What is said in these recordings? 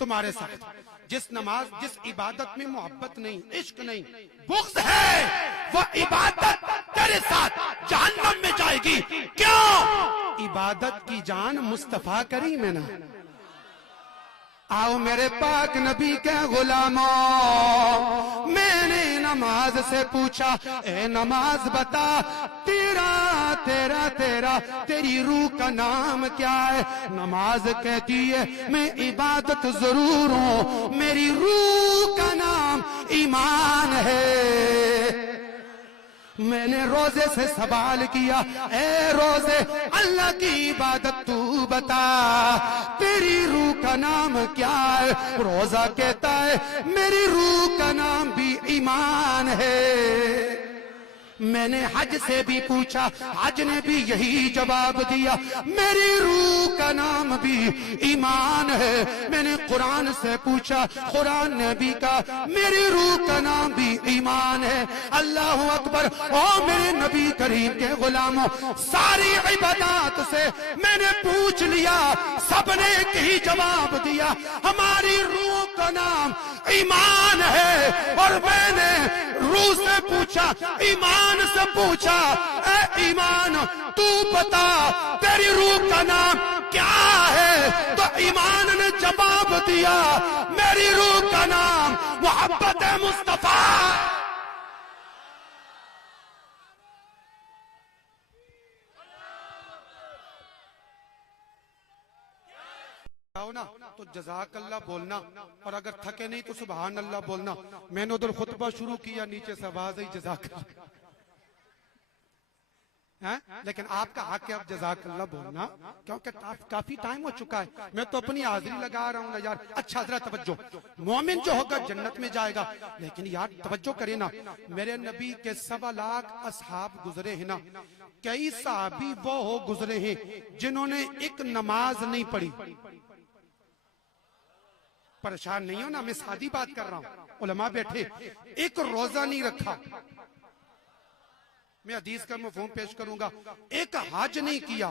तुम्हारे साथ। जिस नमाज जिस इबादत में मोहब्बत नहीं, इश्क नहीं, बुग़्ज़ है, वो इबादत तेरे साथ जहन्नम में जाएगी। क्यों? इबादत की जान मुस्तफा करीम है ना। आओ मेरे पाक नबी के गुलामों, मैंने नमाज से पूछा, ए नमाज बता तेरा तेरा तेरा तेरी रूह का नाम क्या है? नमाज कहती है मैं इबादत जरूर हूं, मेरी रूह का नाम ईमान है। मैंने रोजे से सवाल किया, ए रोजे अल्लाह की इबादत तू बता, तेरी रूह का नाम क्या है? रोजा कहता है मेरी रूह का नाम भी ईमान है। मैंने हज से भी पूछा, हज ने भी यही जवाब दिया, मेरी रूह का नाम भी ईमान है। मैंने कुरान से पूछा, कुरान ने भी कहा मेरी रूह का नाम भी ईमान है। अल्लाह अकबर। ओ मेरे नबी करीम के गुलामों, सारी इबादत से मैंने पूछ लिया, सबने एक ही जवाब दिया, हमारी रूह का नाम ईमान है। और मैंने रूह से पूछा, ईमान से पूछा, ए ईमान तू बता तेरी रूह का नाम क्या है? तो ईमान ने जवाब दिया, मेरी रूह का नाम मोहब्बत है मुस्तफा। ना तो जज़ाक अल्लाह बोलना, और अगर थके नहीं तो सुभान अल्लाह बोलना। मैंने उधर खुतबा शुरू किया, नीचे से आवाज आई जज़ाक है, लेकिन आपका हक है अब जज़ाक अल्लाह बोलना, क्योंकि काफी टाइम हो चुका है। मैं तो अपनी हाजिरी लगा रहा हूँ ना यार। अच्छा जरा तवज्जो, मोमिन जो होगा जन्नत में जाएगा, लेकिन यार तवज्जो करे ना, मेरे नबी के 1.25 लाख असहाब गुजरे हैं ना, कई सहाबी वो हो गुजरे हैं जिन्होंने एक नमाज नहीं पढ़ी। परेशान नहीं हो ना, मैं सादी बात कर रहा हूं, उलमा बैठे, एक रोजा नहीं रखा। मैं हदीस का मफ़हूम पेश करूंगा, एक हज नहीं किया।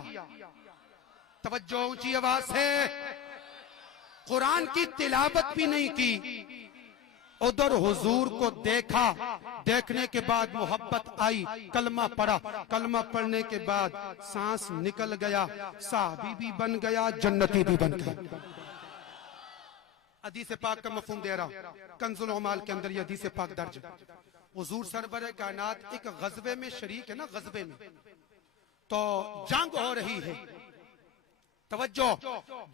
तवज्जो, ऊंची आवाज से, कुरान की तिलावत भी नहीं की। उधर हुजूर को देखा, देखने के बाद मोहब्बत आई, कलमा पढ़ा, कलमा पढ़ने के बाद सांस निकल गया, साहबी भी बन गया, जन्नती भी बन गया। हदीस पाक का मफ़हूम दे रहा हूं, कंजुल उमाल के अंदर ये हदीस पाक दर्ज है। हुजूर सरबरे कायनात एक गज़वे में शरीक है ना, गज़वे में तो जंग हो रही है। तवज्जो,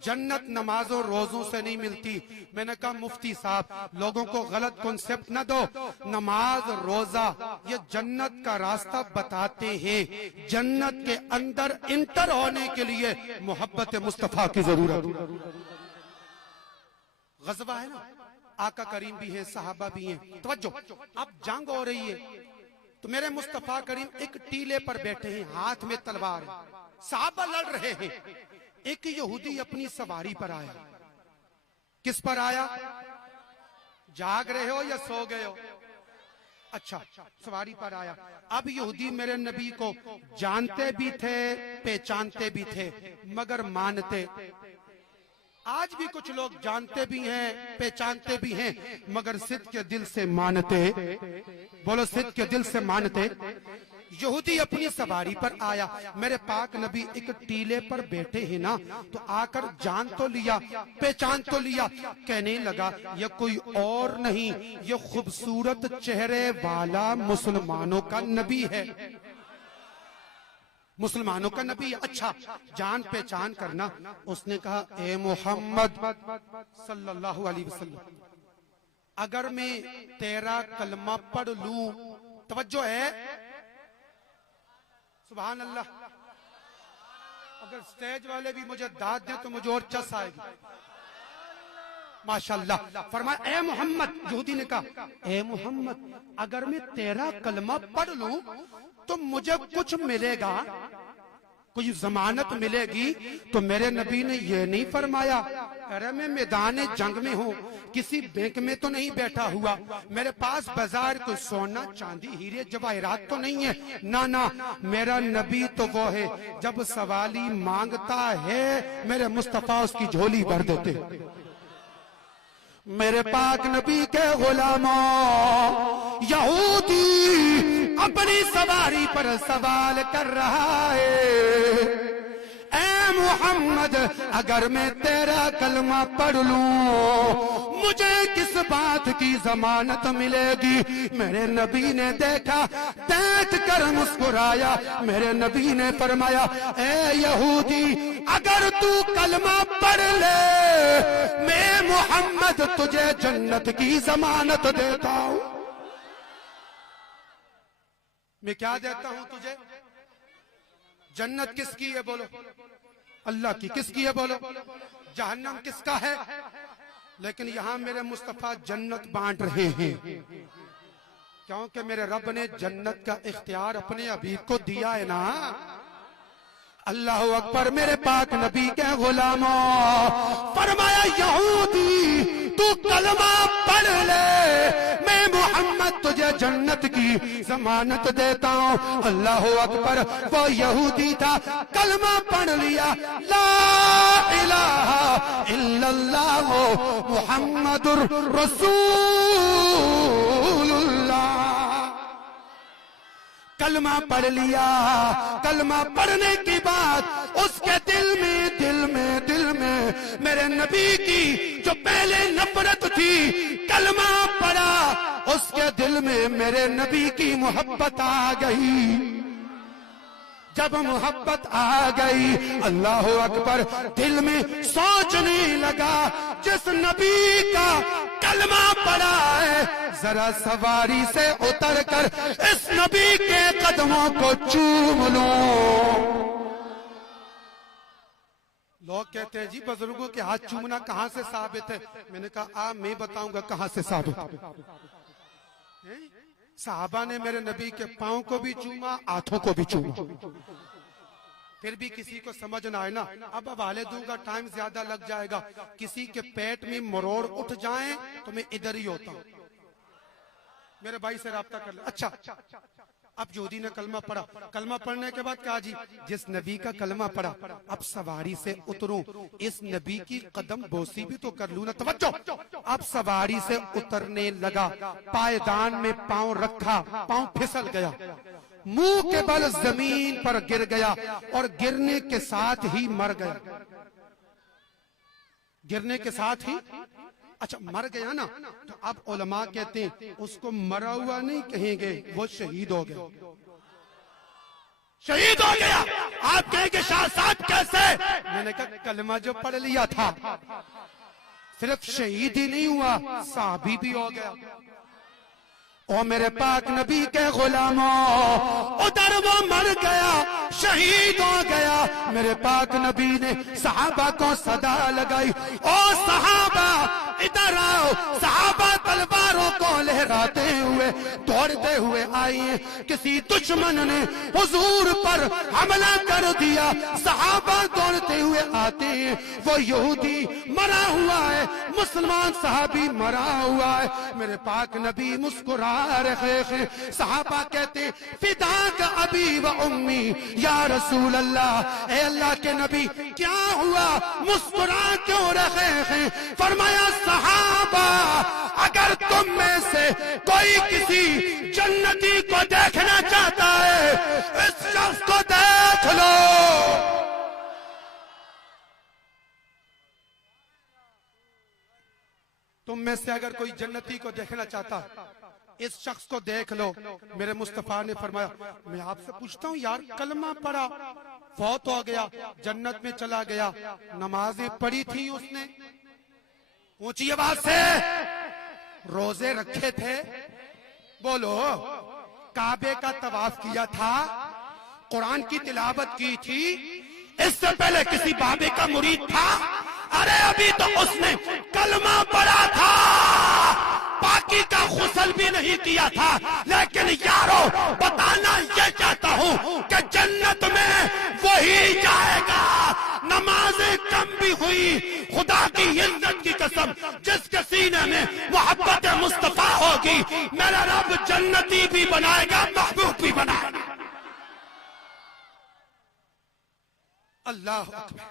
जन्नत नमाजों रोजों से नहीं मिलती। मैंने कहा मुफ्ती साहब लोगों को गलत कॉन्सेप्ट न दो, नमाज रोजा ये जन्नत का रास्ता बताते हैं। जन्नत के अंदर इंटर होने के लिए मोहब्बत मुस्तफा की जरूरत। गज़वा है ना, आका करीम भी है, सहाबा भी हैं। तवज्जो, अब जंग हो रही है तो मेरे मुस्तफा करीम एक टीले पर बैठे हैं, हाथ में तलवार, सहाबा लड़ रहे हैं। एक यहूदी अपनी सवारी पर आया। किस पर आया? जाग रहे हो या सो गए हो? अच्छा, सवारी पर आया। अब यहूदी मेरे नबी को जानते भी थे, पहचानते भी थे, मगर मानते। आज भी कुछ लोग जानते भी हैं, पहचानते भी हैं, मगर सिद्ध के दिल से मानते। बोलो, सिद्ध के दिल से मानते। यहूदी अपनी सवारी पर आया, मेरे पाक नबी एक टीले पर बैठे हैं ना, तो आकर जान तो लिया, पहचान तो लिया। कहने लगा ये कोई और नहीं, ये खूबसूरत चेहरे वाला मुसलमानों का नबी है, मुसलमानों का नबी। अच्छा, जान पहचान करना। उसने कहा ए मोहम्मद सल्लल्लाहु अलैहि वसल्लम, अगर मैं तेरा कलमा पढ़ लूं, तवज्जो है, सुभान अल्लाह, अगर स्टेज वाले भी मुझे दाद दे तो मुझे और चस आएगी। माशाल्लाह। फरमाया ए मोहम्मद, यहूदी ने कहा ए मोहम्मद अगर मैं तेरा कलमा पढ़ लूं तो मुझे कुछ मिलेगा, कोई जमानत मिलेगी? तो मेरे नबी ने यह नहीं फरमाया अरे मैं मैदान जंग में हूँ, किसी बैंक में तो नहीं बैठा हुआ, मेरे पास बाजार कोई सोना चांदी हीरे जवाहरात तो नहीं है। ना ना, मेरा नबी तो वो है जब सवाली मांगता है मेरे मुस्तफा उसकी झोली भर देते। मेरे पाक नबी के गुलामों, यहूदी अपनी सवारी पर सवाल कर रहा है, ऐ मोहम्मद अगर मैं तेरा कलमा पढ़ लूं मुझे किस बात की जमानत मिलेगी। मेरे नबी ने देखा, देख कर मुस्कुराया। मेरे नबी ने फरमाया, ऐ यहूदी अगर तू कलमा पढ़ ले मैं मोहम्मद तुझे जन्नत की जमानत देता हूं। मैं क्या देता हूं तुझे? जन्नत किसकी है बोलो? अल्लाह की। किसकी है बोलो? जहन्नम किसका है? लेकिन यहां मेरे मुस्तफा जन्नत बांट रहे हैं, क्योंकि मेरे रब ने जन्नत का इख्तियार अपने हबीब को दिया है ना। अल्लाह अकबर। मेरे पाक नबी के गुलामों, फरमाया यहूदी तू कलमा पढ़ ले मैं मोहम्मद तुझे जन्नत की जमानत देता हूं। अल्लाह अकबर। वो यहूदी था, कलमा पढ़ लिया, ला इलाहा इल्लल्लाह मुहम्मदुर रसूलुल्लाह। कलमा पढ़ लिया। कलमा पढ़ने की बात उसके दिल में मेरे नबी की जो पहले नफरत थी, कलमा पढ़ा उसके दिल में मेरे नबी की मोहब्बत आ गई। जब मोहब्बत आ गई, अल्लाह अकबर, दिल में सोचने लगा जिस नबी का कलमा पढ़ा है जरा सवारी से उतर कर इस नबी के कदमों को चूम लूं। लोग कहते हैं जी बुजुर्गों के हाथ चूमना कहां से साबित है? मैंने कहा मैं बताऊंगा कहां से साबित है। साहबा ने मेरे नबी के पांव को भी चूमा, हाथों को भी चूमा, फिर भी किसी को समझ ना आए ना। अब हवाले दूंगा, टाइम ज्यादा लग जाएगा। किसी के पेट में मरोड़ उठ जाए तो मैं इधर ही होता हूं, मेरे भाई से राब्ता कर ले। अच्छा, अब यहूदी ने कलमा पढ़ा। कलमा पढ़ने के बाद कहा जी जिस नबी का कलमा पढ़ा अब सवारी से उतरूं, इस नबी की कदम बोसी भी तो कर लूं ना। तवज्जो। अब सवारी से उतरने लगा, पायदान में पांव रखा, पांव फिसल गया, मुंह के बल जमीन पर गिर गया और गिरने के साथ ही मर गया। गिरने के साथ ही अच्छा मर गया ना। तो अब उलमा कहते हैं उसको मरा हुआ नहीं कहेंगे, वो शहीद हो गया। शहीद हो गया। आप कहेंगे शाह साहब कैसे? मैंने कहा कलमा जो पढ़ लिया था सिर्फ शहीद ही नहीं हुआ, साहबी भी हो गया। ओ मेरे पाक नबी के गुलामों, उधर वो मर गया, शहीद हो गया। मेरे पाक नबी ने सहाबा को सदा लगाई, ओ सहाबा इधर आओ। सहाबा तलवारों को लहराते हुए दौड़ते हुए आए। किसी दुश्मन ने हुजूर पर हमला कर दिया, सहाबा दौड़ते हुए आते हैं। वो यहूदी मरा हुआ है, मुसलमान सहाबी मरा हुआ है। मेरे पाक नबी मुस्कुरा रहे हैं। सहाबा कहते फिदाक अबी व उम्मी या रसूल अल्लाह। ए अल्लाह के नबी क्या हुआ, मुस्कुरा क्यों रहे हैं? फरमाया सहाबा अगर तुम में से कोई किसी जन्नती को देखना चाहता है इस शख्स को देख लो। तुम में से अगर कोई जन्नती को देखना चाहता इस शख्स को देख लो। मेरे मुस्तफा ने फरमाया मैं आपसे पूछता हूँ यार, कलमा पढ़ा, फौत हो गया, जन्नत में चला गया, नमाजें पढ़ी थी उसने, ऊंची आवाज से रोजे रखे थे, बोलो, काबे का तवाफ किया था, कुरान की तिलावत की थी, इससे पहले किसी बाबे का मुरीद था? अरे अभी तो उसने कलमा पढ़ा था, पाकी का गुस्ल भी नहीं किया था। लेकिन यारो बताना ये चाहता हूँ कि जन्नत में वही जाएगा। नमाजें कम भी हुई, खुदा की इज्जत की कसम, जिसके सीने में मोहब्बत मुस्तफा होगी मेरा रब जन्नती भी बनाएगा, महबूब भी बनाएगा। अल्लाह अकबर।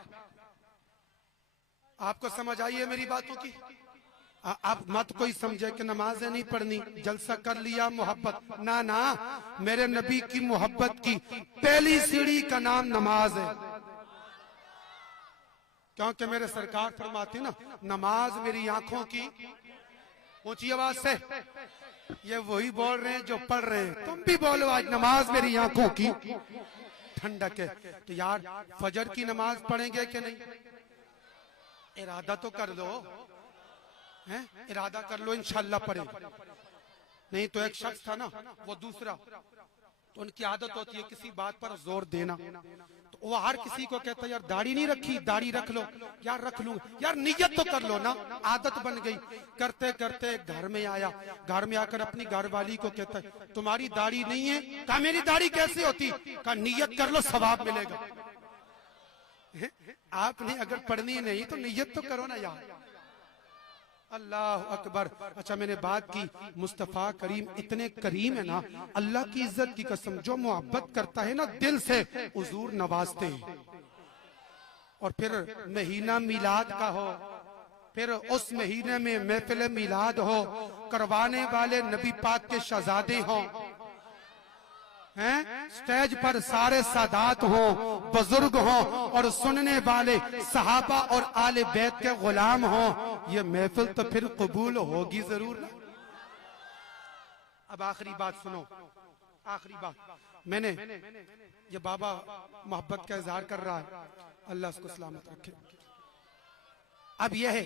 आपको समझ आई है मेरी बातों की? अब मत कोई समझे कि नमाजें नहीं पढ़नी, जलसा कर लिया मोहब्बत, ना ना, मेरे नबी की मोहब्बत की पहली सीढ़ी का नाम नमाज है। क्योंकि मेरे सरकार फरमाते ना, नमाज मेरी आंखों की, ऊंची आवाज से, ये वही बोल रहे हैं जो पढ़ रहे हैं, तुम भी बोलो आज नमाज मेरी आंखों की ठंडक है। तो यार फजर की नमाज पढ़ेंगे कि नहीं? इरादा तो कर लो, हैं? इरादा कर लो इंशाल्लाह पढ़ेंगे। नहीं तो एक शख्स था ना, वो दूसरा, तो उनकी आदत होती है किसी बात पर जोर देना, तो वो हर किसी को कहता है यार दाढ़ी नहीं रखी, दाढ़ी रख लो, यार रख लूंगा, यार नियत तो कर लो ना। आदत बन गई, करते करते घर में आया, घर में आकर अपनी घरवाली को कहता है तुम्हारी दाढ़ी नहीं है? कहा मेरी दाढ़ी कैसे होती? कहा नियत कर लो सवाब मिलेगा। आपने अगर पढ़नी नहीं तो नियत तो करो ना यार। अल्लाह अकबर। अच्छा मैंने बात की, मुस्तफ़ा करीम इतने करीम है ना, अल्लाह की इज्जत की कसम, जो मोहब्बत करता है ना दिल से, हुजूर नवाजते हैं। और फिर महीना मिलाद का हो, फिर उस महीने में महफिल मिलाद हो, करवाने वाले नबी पाक के शहजादे हों, हैं? स्टेज पर सारे सादात हों, बुजुर्ग हों, और सुनने वाले सहाबा और आले बैत के गुलाम हों, ये महफिल तो फिर कबूल होगी जरूर ना। अब आखिरी बात सुनो, आखिरी बात, मैंने ये बाबा मोहब्बत का इजहार कर रहा है, अल्लाह उसको सलामत रखे। अब यह है,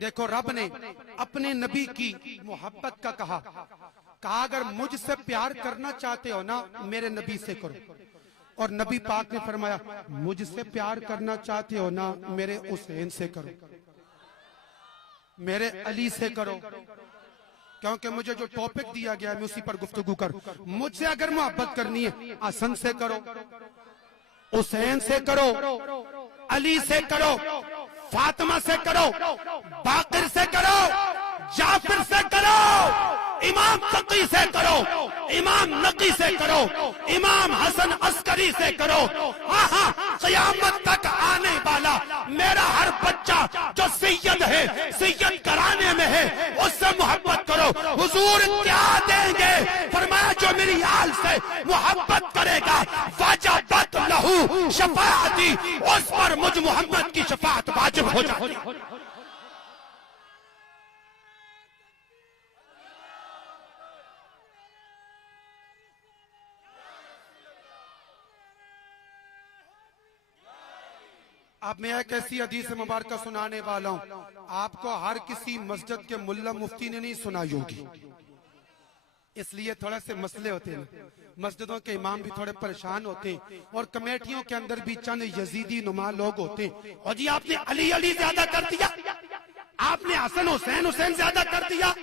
देखो रब ने अपने नबी की मोहब्बत का कहा अगर मुझसे प्यार करना चाहते हो ना मेरे नबी से करो। और नबी पाक ने फरमाया मुझसे प्यार करना चाहते हो ना मेरे हुसैन से करो, मेरे अली से करो, क्योंकि मुझे जो टॉपिक दिया गया है मैं उसी पर गुफ्तगू करूं। मुझसे अगर मोहब्बत करनी है हसन से करो, हुसैन से करो, अली से करो, फातिमा से करो, बाकिर से करो, जाफिर से करो, इमाम तकी से करो, इमाम नकी से करो, इमाम हसन अस्करी से करो। हाँ हाँ, क़यामत तक आने वाला मेरा हर बच्चा जो सैयद है, सैयद कराने में है, उससे मोहब्बत करो। हुजूर क्या देंगे? फरमाया जो मेरी आल से मोहब्बत करेगा वाजबत लहू शफाअती, उस पर मुझ मोहम्मद की शफाअत वाजिब हो जाती। अब मैं एक ऐसी हदीस मुबारक सुनाने वाला हूँ, आपको हर किसी मस्जिद के मुल्ला मुफ्ती ने नहीं सुनाई होगी, इसलिए थोड़ा से मसले होते हैं, मस्जिदों के इमाम भी थोड़े परेशान होते हैं, और कमेटियों के अंदर भी चंद यजीदी नुमा लोग होते हैं। और जी आपने अली अली ज्यादा कर दिया, आपने हसन हुसैन हुसैन ज्यादा कर दिया,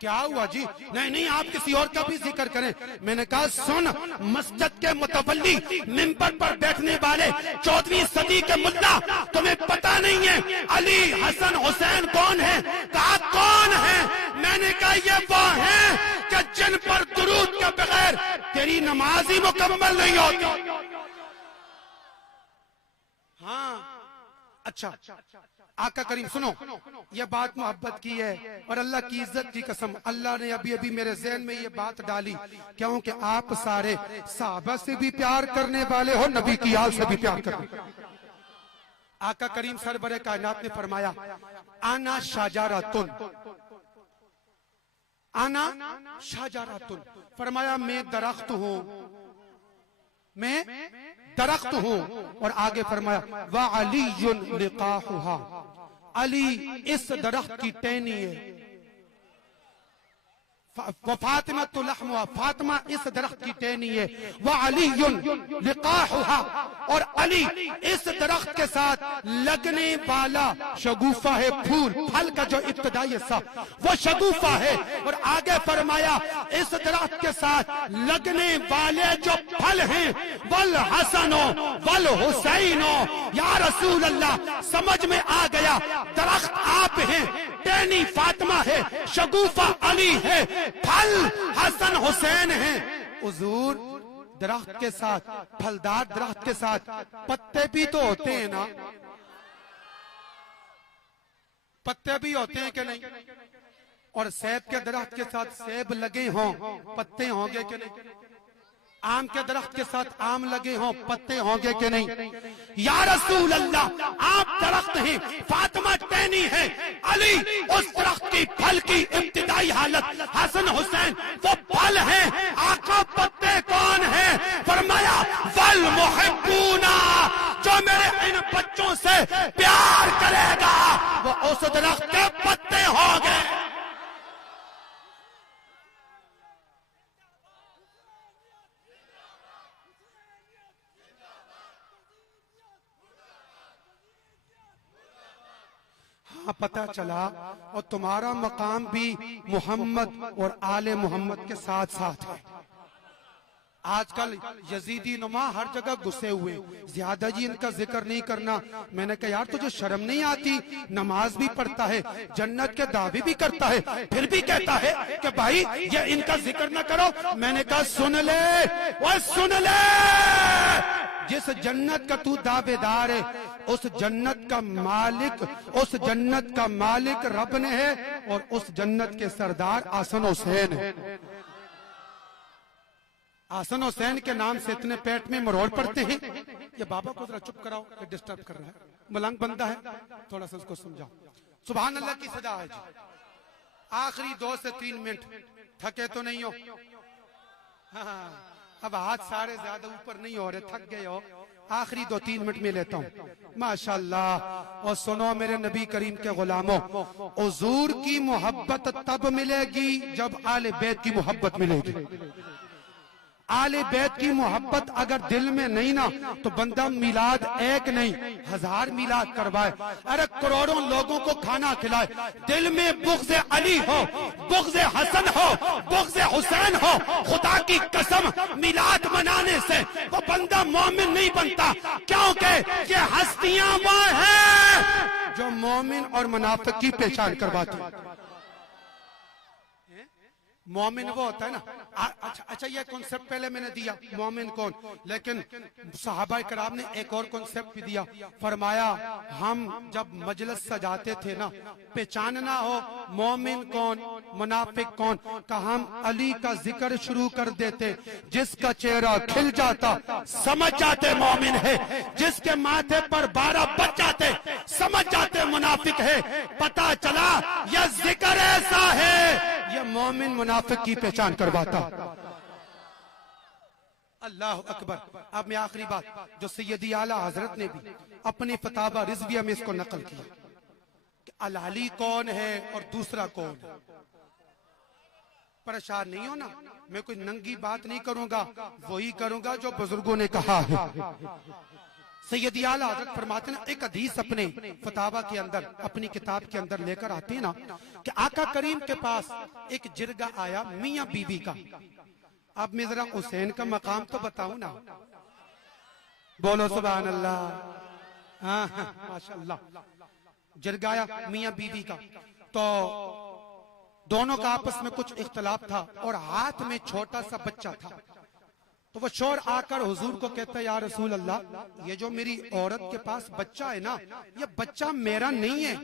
क्या हुआ जी? नहीं नहीं, आप किसी और का भी जिक्र करें। मैंने कहा सुन, मस्जिद के मुतवल्ली, मिंबर पर बैठने वाले 14वीं सदी के मुल्ला, तुम्हें पता नहीं है अली हसन हुसैन कौन है? कहा कौन है? मैंने कहा ये वो हैं कि जिन पर दुरूद के बगैर तेरी नमाज ही मुकम्मल नहीं होती। हाँ अच्छा, आका करीम सुनो, ये बात मोहब्बत की है और अल्लाह की इज्जत की कसम, अल्लाह ने अभी अभी मेरे ज़हन में ये बात डाली, क्योंकि आप सारे साहबा से भी प्यार करने वाले हो, नबी की आल से भी प्यार करने। आका करीम सरबरे कायनात ने फरमाया आना शाजारातुन, आना शाजारातुन, फरमाया मैं दरख्त हूँ, मैं दरख्त हूँ। और आगे फरमाया व अलीयुन लिकाहुहा, अली इस दरख्त की टहनी है, फातिमा तो लहमुहा, फातिमा इस दरख्त की टहनी है, व अलीयुन लिकाहुहा, और अली इस दरख्त के साथ लगने वाला शगुफा है, फूल फल का जो इब्तदाई हिस्सा वो शगुफा है। और आगे फरमाया इस दरख्त के साथ लगने वाले जो फल हैं वल हसनो वल हुसैनो, या रसूल अल्लाह समझ में आ गया, दरख्त आप हैं, टहनी फातिमा है, शगुफा अली है, फल हसन हुसैन है। हुजूर दरख्त के साथ, फलदार दरख्त के साथ पत्ते भी तो होते हैं ना, पत्ते भी होते हैं कि नहीं? और सेब के दरख्त के साथ सेब लगे हों, पत्ते होंगे कि नहीं? आम के दरख्त के साथ आम लगे हों, पत्ते होंगे कि नहीं? या रसूल अल्लाह, आप दरख्त हैं, फातिमा टहनी है, अली उस दरख्त की फल की इब्तिदाई हालत, हसन हुसैन वो फल है, आका पत्ते कौन है? फरमाया वल मुहिब्बूना, जो मेरे इन बच्चों से प्यार करेगा वो उस दरख्त के पत्ते होंगे। हाँ, पता चला और तुम्हारा मकाम भी मोहम्मद और आले मोहम्मद के साथ साथ है। आजकल यजीदी नुमा हर जगह घुसे हुए, ज्यादा जी इनका जिक्र नहीं करना। मैंने कहा यार तुझे शर्म नहीं आती? नमाज भी पढ़ता है, जन्नत के दावे भी करता है, फिर भी कहता है कि भाई ये इनका जिक्र ना करो। मैंने कहा सुन ले, वो सुन ले, जिस जन्नत का तू दावेदार है उस जन्नत का मालिक, उस जन्नत का मालिक रब ने है और उस जन्नत के सरदार हसन हुसैन है। हसन हुसैन के नाम से इतने पेट में मरोड़ पड़ते हैं। ये बाबा को जरा चुप कराओ, ये डिस्टर्ब कर रहा है, मलंग बंदा है, थोड़ा सा उसको समझाओ। सुभान अल्लाह की सदा है जी। आखिरी 2 से 3 मिनट, थके तो नहीं हो? हाँ, अब हाथ सारे ज्यादा ऊपर नहीं हो रहे, थक गए हो। आखिरी 2-3 मिनट में लेता हूँ माशाल्लाह। और सुनो मेरे नबी करीम के गुलामों, हुजूर की मोहब्बत तब मिलेगी जब आले बैत की मोहब्बत मिलेगी। आले बैत की मोहब्बत अगर दिल में नहीं ना तो बंदा मिलाद एक नहीं 1000 मिलाद करवाए, अरे करोड़ों लोगों को खाना खिलाए, दिल में बुग़्ज़ अली हो, बुग़्ज़ हसन हो, बुग़्ज़ हुसैन हो, खुदा की कसम मिलाद मनाने से वो बंदा मोमिन नहीं बनता। क्योंकि ये हस्तियां वो हैं जो मोमिन और मुनाफिक की पहचान करवाती। मोमिन वो होता है ना। अच्छा ये कॉन्सेप्ट पहले मैंने दिया, मोमिन कौन, लेकिन सहाबा कराम ने एक और कॉन्सेप्ट भी दिया। फरमाया हम जब मजलिस सजाते थे ना, पहचानना हो मोमिन कौन मुनाफिक कौन, का हम अली का जिक्र शुरू कर देते, जिसका चेहरा खिल जाता समझ जाते मोमिन है, जिसके माथे पर 12 बज जाते समझ जाते मुनाफिक है। पता चला यह जिक्र ऐसा है यह मोमिन मुनाफिक की पहचान करवाता। अल्लाह अकबर। अब मैं आखिरी बात जो सैयदी आला हजरत ने भी अपनी फतावा रिजविया में इसको नकल किया कि अलाली कौन है और दूसरा कौन है। परेशान नहीं हो ना, मैं कोई नंगी बात नहीं करूंगा, वही करूंगा जो बुजुर्गों ने कहा है। सैयदी आला हज़रत फरमाते हैं, एक हदीस अपने फतावा के अंदर अपनी किताब के अंदर लेकर आते हैं ना कि आका करीम के पास एक जिरगा आया मियां बीवी का। अब मैं जरा हुसैन का मकाम तो बताऊं ना, बोलो सुभान अल्लाह। हाँ माशाल्लाह। जिरगा आया मियां बीवी का, तो दोनों का आपस में कुछ इख्तलाफ था और हाथ में छोटा सा बच्चा था। तो वो शोर आकर हुजूर को कहता है, या रसूल अल्लाह, ये जो मेरी औरत के पास बच्चा है ना, ये बच्चा मेरा नहीं है,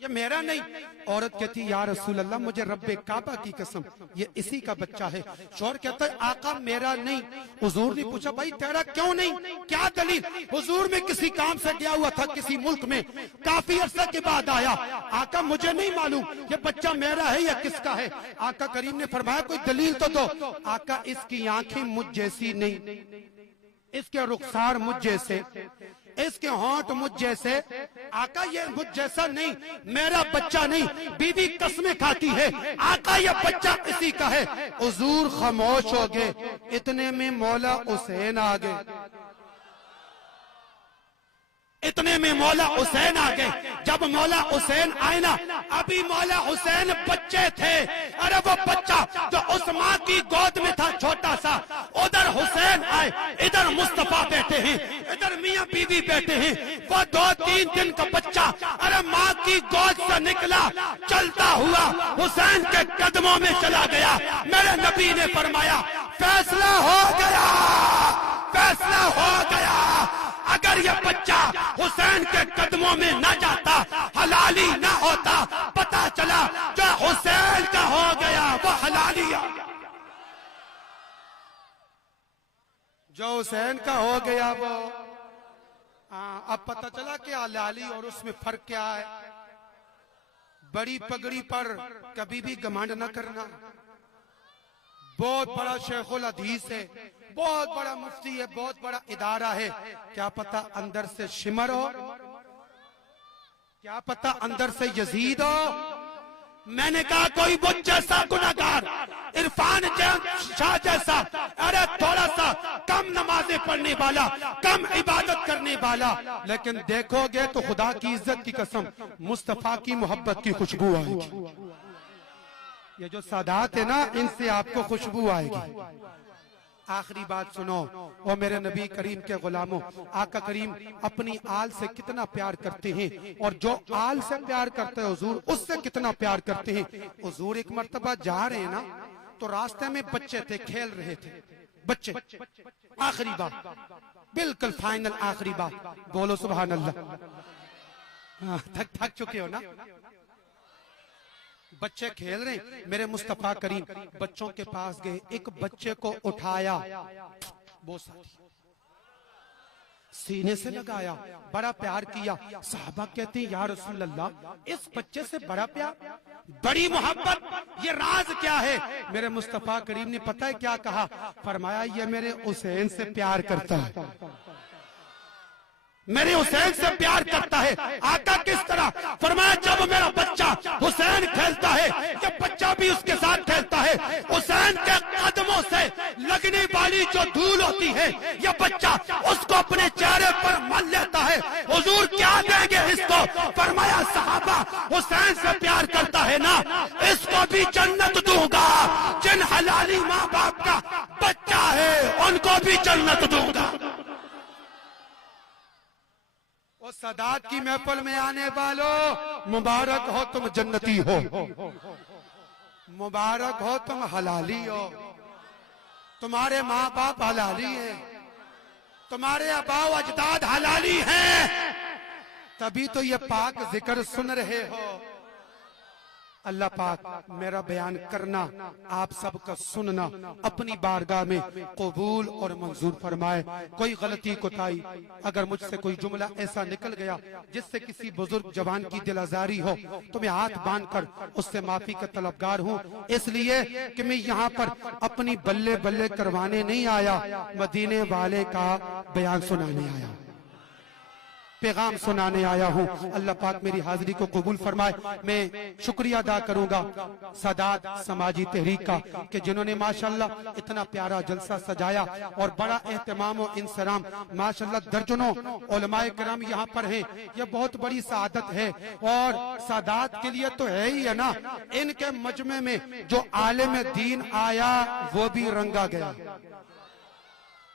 ये मेरा नहीं। औरत कहती, या रसूल अल्लाह, मुझे रब्बे काबा की कसम ये इसी का बच्चा है। शोर कहता है, आका मेरा नहीं। हुजूर ने पूछा, भाई तेरा क्यों नहीं, क्या दलील? हुजूर में किसी काम से गया हुआ था किसी मुल्क में, काफी अरसा के बाद आया, आका मुझे नहीं मालूम ये बच्चा मेरा है या किसका है। आका करीम ने फरमाया, कोई दलील तो दो। आका, इसकी आंखें मुझ जैसी नहीं, इसके रुखसार मुझ जैसे, इसके होंठ मुझ जैसे। आका ये मुझ जैसा नहीं, मेरा बच्चा नहीं। बीवी कसमें खाती है, आका ये बच्चा इसी का है। हुजूर खामोश हो गए। इतने में मौला हुसैन आ गए, इतने में मौला हुसैन आ गए। जब मौला हुसैन आए ना, अभी मौला हुसैन बच्चे थे। अरे वो बच्चा जो उस माँ की गोद में था छोटा सा, उधर हुसैन आए, इधर मुस्तफा बैठे हैं, इधर मियां बीवी बैठे हैं। वो 2-3 दिन का बच्चा अरे माँ की गोद से निकला, चलता हुआ हुसैन के कदमों में चला गया। मेरे नबी ने फरमाया, फैसला हो गया, फैसला हो गया। अगर ये बच्चा हुसैन के कदमों में न जाता, हलाली न होता, पता चला जो हुसैन का हो गया वो हलाली आ गया, जो हुसैन का हो गया वो। अब पता चला कि हलाली और उसमें फर्क क्या है। बड़ी पगड़ी पर कभी भी घमंड न करना। बहुत बड़ा शेखुल हदीस है, बहुत बड़ा मुफ्ती है, बहुत बड़ा इदारा है, क्या पता अंदर से शिमर हो, क्या पता अंदर से यजीद हो। मैंने कहा कोई मुझ जैसा गुनहगार, इरफान शाह जैसा, अरे थोड़ा सा कम नमाजें पढ़ने वाला, कम इबादत करने वाला, लेकिन देखोगे तो खुदा की इज्जत की कसम मुस्तफा की मोहब्बत की खुशबू आएगी। ये जो सादात है ना, इनसे आपको खुशबू आएगी। आखिरी बात सुनो, और मेरे नबी करीम के गुलामों, आका करीम अपनी आल से कितना प्यार करते हैं, और जो आल से प्यार करते हैं हुजूर उससे कितना प्यार करते हैं। हुजूर एक मर्तबा जा रहे हैं ना, तो रास्ते में बच्चे थे, खेल रहे थे बच्चे। आखिरी बात, बिल्कुल फाइनल आखिरी बात, बोलो सुभान अल्लाह। थक चुके हो ना। बच्चे खेल रहे, मेरे मुस्तफा करीम बच्चों के पास गए, एक बच्चे को उठाया, वो साथी सीने से लगाया, बड़ा प्यार किया। साहबा कहते हैं या रसूल अल्लाह, इस बच्चे से बड़ा प्यार, बड़ी मोहब्बत, ये राज क्या है? मेरे मुस्तफा करीम ने पता है क्या कहा? फरमाया ये मेरे हुसैन से प्यार करता है, मेरे हुसैन से प्यार करता है। आका किस तरह? फरमाया जब मेरा बच्चा हुसैन खेलता है, ये बच्चा भी उसके साथ खेलता है। हुसैन के कदमों से लगने वाली जो धूल होती है, ये बच्चा उसको अपने चेहरे पर मल लेता है। हुजूर क्या देंगे इसको? फरमाया साहबा हुसैन से प्यार करता है ना, इसको भी जन्नत दूंगा। जिन हलाली माँ बाप का बच्चा है उनको भी जन्नत दूंगा। और सदात की महफिल में आने वालों, मुबारक हो तुम जन्नती हो, मुबारक हो तुम हलाली हो। तुम्हारे माँ बाप हलाली है, तुम्हारे आबाओ अजदाद हलाली हैं, तभी तो ये पाक जिक्र सुन रहे हो। अल्लाह पाक मेरा बयान करना, आप सबका सुनना अपनी बारगाह में कबूल और मंजूर फरमाए। कोई गलती कोताही, अगर मुझसे कोई जुमला ऐसा निकल गया जिससे किसी बुजुर्ग जवान की दिल आजारी हो, तो मैं हाथ बांध कर उससे माफी का तलबगार हूँ। इसलिए कि मैं यहाँ पर अपनी बल्ले बल्ले करवाने नहीं आया, मदीने वाले का बयान सुनाने आया, पैगाम सुनाने आया हूँ। अल्लाह पाक मेरी हाजिरी को कबूल फरमाए। मैं शुक्रिया अदा करूंगा सादात समाजी तहरीक का कि जिन्होंने माशाल्लाह इतना प्यारा जलसा सजाया और बड़ा एहतमाम और इंसराम, माशाल्लाह दर्जनों उलमाए किराम यहाँ पर हैं। यह बहुत बड़ी सादत है और सादात के लिए तो है ही है ना। इनके मजमे में जो आलिम दीन आया वो भी रंगा गया।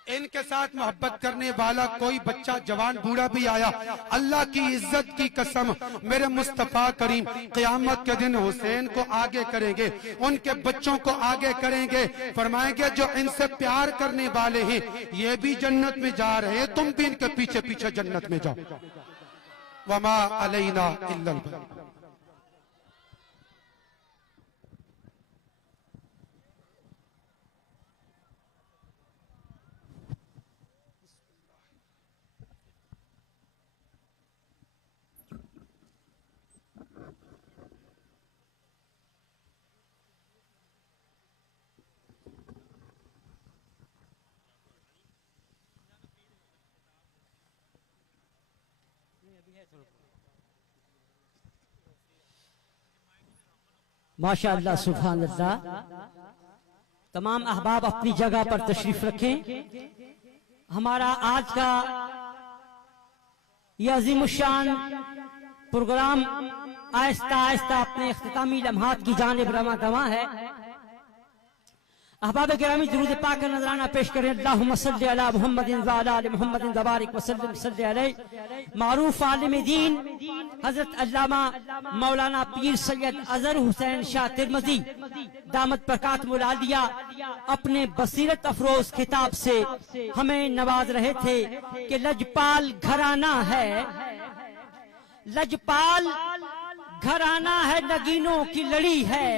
इनके साथ मोहब्बत करने वाला कोई बच्चा जवान बूढ़ा भी आया। अल्लाह की इज्जत की कसम, मेरे मुस्तफा करीम क़यामत के दिन हुसैन को आगे करेंगे, उनके बच्चों को आगे करेंगे, फरमाएंगे जो इनसे प्यार करने वाले हैं ये भी जन्नत में जा रहे हैं, तुम भी इनके पीछे पीछे जन्नत में जाओ। वमा अलैना इल्लल बलाग। माशाअल्लाह सुभान अल्लाह। तमाम अहबाब अपनी जगह पर तशरीफ रखें। हमारा आज का यह अज़ीमुश्शान प्रोग्राम आहिस्ता आहिस्ता अपने इख्तितामी लम्हात की जानिब रवाना है। अहबाब गिरामी दुरूद पाक का नजराना पेश करें। अल्लाहुम्मा सल्ली अला मुहम्मदिन व अला आलि मुहम्मदिन तबारिक व सल्लिम सल्ली अलैहि। मारूफ आलिम दीन हजरत अल्लामा मौलाना पीर सैयद अजहर हुसैन शाह तिरमजी दामत बरकातुहुल आलिया अपने बसीरत अफरोज खिताब से हमें नवाज रहे थे कि लजपाल घराना है, लजपाल घराना है, नगीनों की लड़ी है,